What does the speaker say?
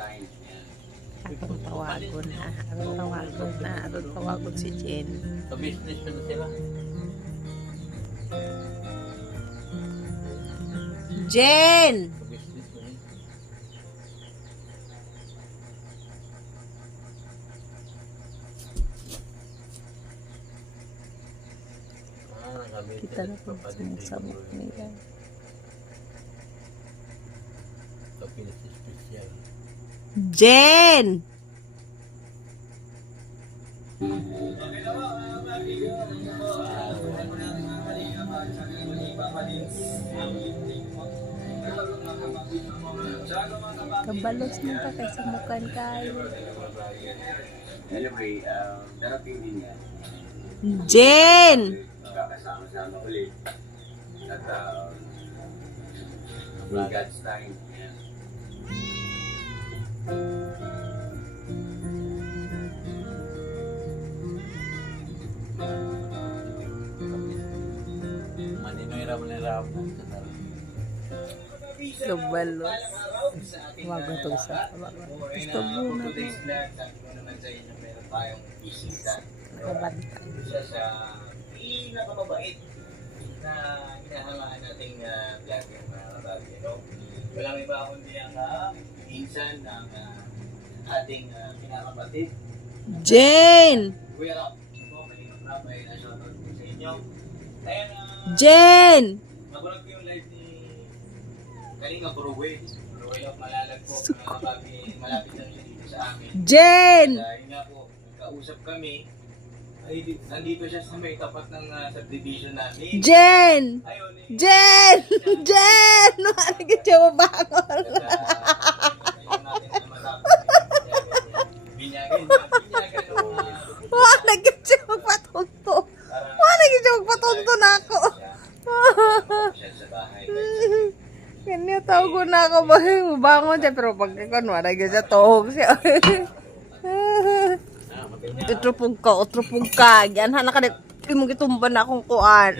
Akong tawagon na. Akong tawagon si Jen. Sa business ko na sila. Jen! Sa business ko na. Kita na po sumusabot nila. Sa Pinas Special. Jen! Kabalos mo ka kay sumukan kayo. Anyway, darating din yan. Jen! Magkakasama-sama ulit. At in God's time. Yan. Maninoy ram. Kabalos. Tawagon to sa tawagon. Gusto mo na to. Sabi ko naman sa inyo, meron tayong bisita. Nakabanta. Isa sa pinakamabait na hinahangaan nating vlogger mga kabagay. No? Walang iba kundi ang insan ng ating pinakapatid. Jen! Kuya Rock, po, Kalinga Prab ay na-shoutout po sa inyo. Kaya Jen! nabulog ko yung live ni Kalinga Buruwe. Buruwe Rock Malalag po. Malapit lang siya dito sa amin. Jen! Dahil nga po, nagkausap kami. Ay, nandito siya sa may tapat ng subdivision namin. Jen! Ayun, Jen! Jen! Ano ka siya mabangon? ayun natin na matapos. Binyagan ng Wala ka siya magpatunto. Wala ka siya magpatunto na ako. siya sa bahay. Kanya tawag ko na ako ba? Mabangon siya. Pero pagkakan, wala ka siya tuhog siya. Utrupog ka. Yan, hana ka na. Imong gitumban na akong kuan.